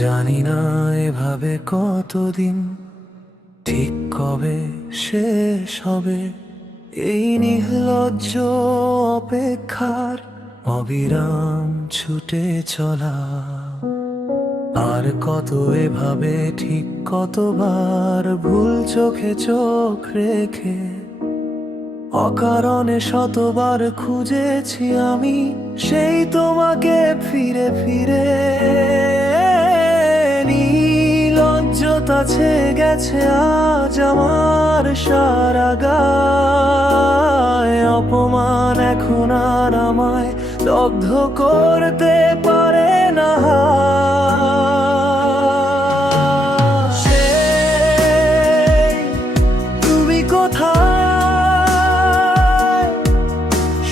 জানি না এভাবে কতদিন, ঠিক কবে শেষ হবে এই নির্লজ্জ অপেক্ষার অবিরাম ছুটে চলা। আর কত এভাবে, ঠিক কতবার ভুল চোখে চোখ রেখে অকারণে শতবার খুঁজেছি আমি সেই তোমাকে ফিরে ফিরে। নির্লজ্জতা ছেয়ে গেছে আজ আমার সারা গায়, অপমান এখন আর আমায় দগ্ধ করতে পারে না। সেই তুমি কোথায়,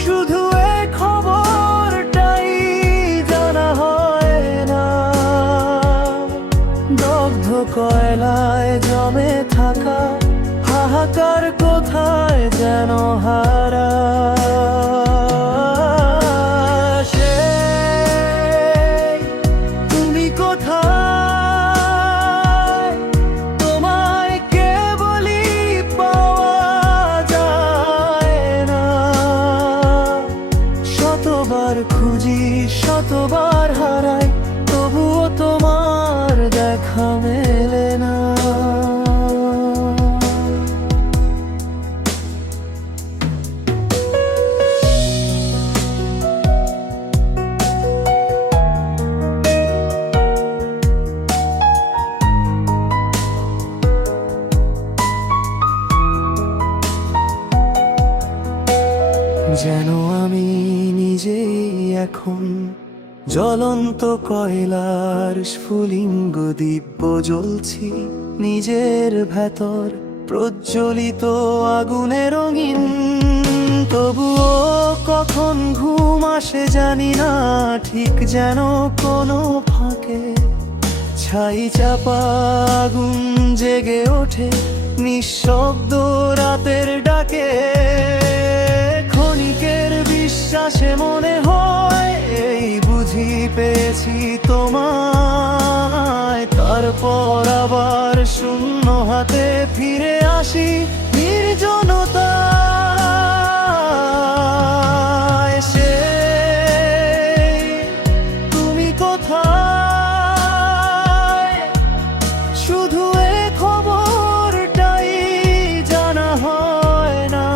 শুধু এই খবরটাই জানা হয় না। দগ্ধ কয়লায় জমে থাকা হাহাকার কোথায় যেন হারা। সেই তুমি কোথায়, তোমায় কেবলই পাওয়া যায় না। শতবার খুঁজি, শতবার হারাই, তবুও তোমার দেখা মেলে না। যেন আমি নিজেই এখন জ্বলন্ত কয়লার স্ফুলিঙ্গ দিব্য জ্বলছি নিজের ভেতর প্রজ্বলিত আগুনে রঙিন। তবুও কখন ঘুম আসে জানি না, ঠিক যেন কোনো ফাঁকে ছাই চাপা আগুন জেগে ওঠে নিঃশব্দ রাতের ডাকে। ক্ষণিকের বিশ্বাসে মনে হয় এই বুঝি পেয়েছি তোমায়, তারপর আবার শূন্য হাতে ফিরে আসি নির্জনতায়। সেই তুমি কোথায়, শুধু এই খবরটাই জানা হয় না।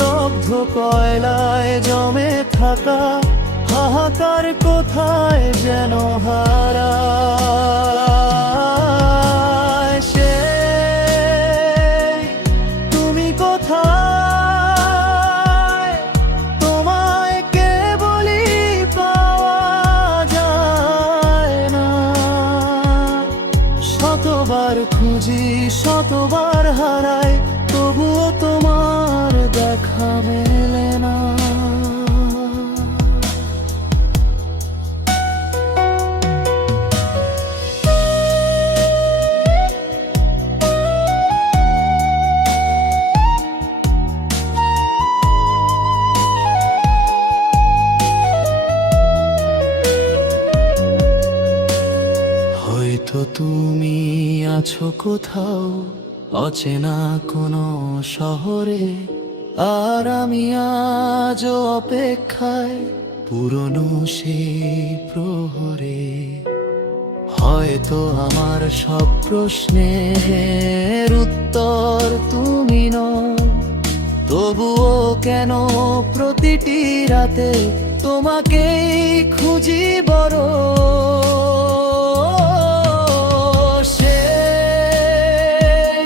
দগ্ধ কয়লায় জমে থাকা হাহাকার কোথায় যেন হারা। সেই তুমি কোথায়, তোমায় কেবলই পাওয়া যায় না। শতবার খুঁজি, শতবার হারাই, তবুও তোমার দেখা মেলে না। হয়তো তুমি আছো কোথাও অচেনা কোনো শহরে, আর আমি আজও অপেক্ষায় পুরনো সেই প্রহরে। হয়তো আমার সব প্রশ্নের উত্তর তুমি নও, তবুও কেন প্রতিটি রাতে তোমাকেই খুঁজি বড়। সেই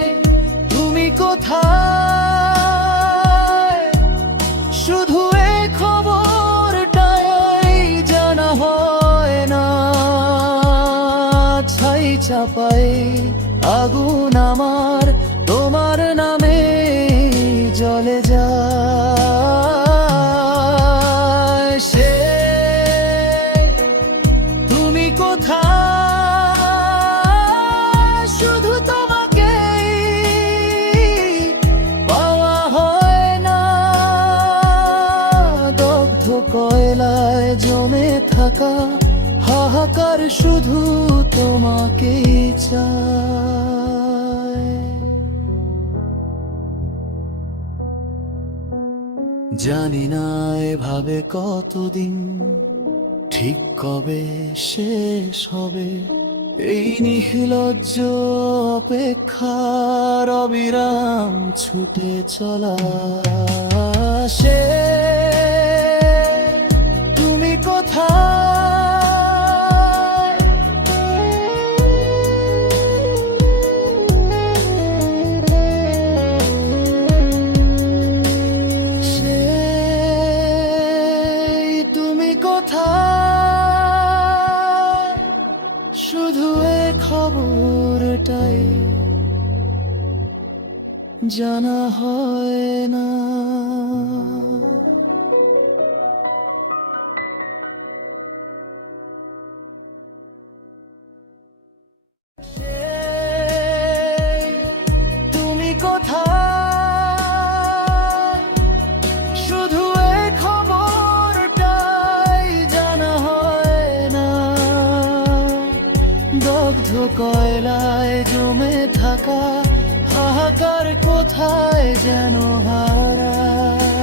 তুমি কোথায়, শুধু এই খবরটাই জানা হয় না। ছাই চাপাই আগুন আমার তোমার নামে জ্বলে যায়। সেই তুমি কোথায়, শুধু তোমাকেই পাওয়া হয় না। দগ্ধ কয়লায় জমে থাকা হাহাকার হাহাকার শুধু তোমাকেই চায়। জানি না এভাবে কতদিন, ঠিক কবে শেষ হবে এই নির্লজ্জ অপেক্ষার অবিরাম ছুটে চলা। সে তুমি কোথায়, সে তুমি কোথায়, শুধু এ খবরটাই জানা হয় না। তুমি কোথায়, শুধু এ খবরটাই জানা হয় না। দগ্ধ কয়লায় জমে থাকা হাহাকার কোথায় যেন হারায়।